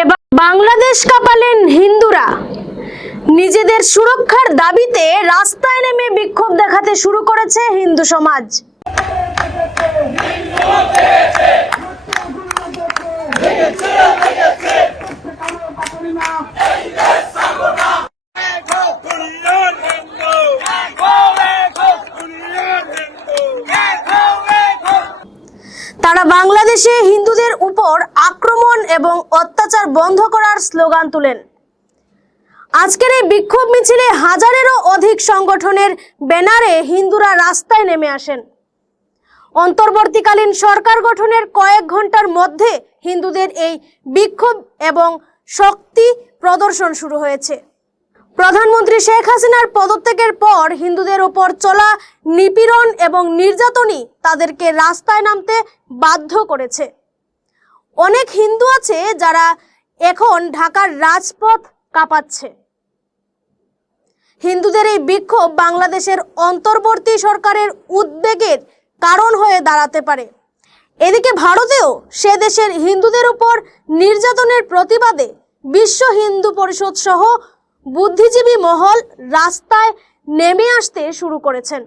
এবার বাংলাদেশ কাঁপালেন হিন্দুরা। নিজেদের সুরক্ষার দাবিতে রাস্তায় নেমে বিক্ষোভ দেখাতে শুরু করেছে হিন্দু সমাজ। তারা বাংলাদেশে হিন্দুদের উপর আক্রমণ এবং অত্যাচার বন্ধ করার স্লোগান তুলেন। আজকের এই বিক্ষোভ মিছিলে হাজারেরও অধিক সংগঠনের ব্যানারে হিন্দুরা রাস্তায় নেমে আসেন। অন্তর্বর্তীকালীন সরকার গঠনের কয়েক ঘন্টার মধ্যে হিন্দুদের এই বিক্ষোভ এবং শক্তি প্রদর্শন শুরু হয়েছে। প্রধানমন্ত্রী শেখ হাসিনার পদত্যাগের পর হিন্দুদের উপর চলা নিপীড়ন এবং নির্যাতনই তাদেরকে রাস্তায় নামতে বাধ্য করেছে। অনেক হিন্দু আছে যারা এখন ঢাকার রাজপথ কাঁপাচ্ছে। হিন্দুদের এই বিক্ষোভ বাংলাদেশের অন্তর্বর্তী সরকারের উদ্বেগের কারণ হয়ে দাঁড়াতে পারে। এদিকে ভারতেও সে দেশের হিন্দুদের উপর নির্যাতনের প্রতিবাদে বিশ্ব হিন্দু পরিষদ সহ বুদ্ধিজীবী মহল রাস্তায় নেমে আসতে শুরু করেছেন।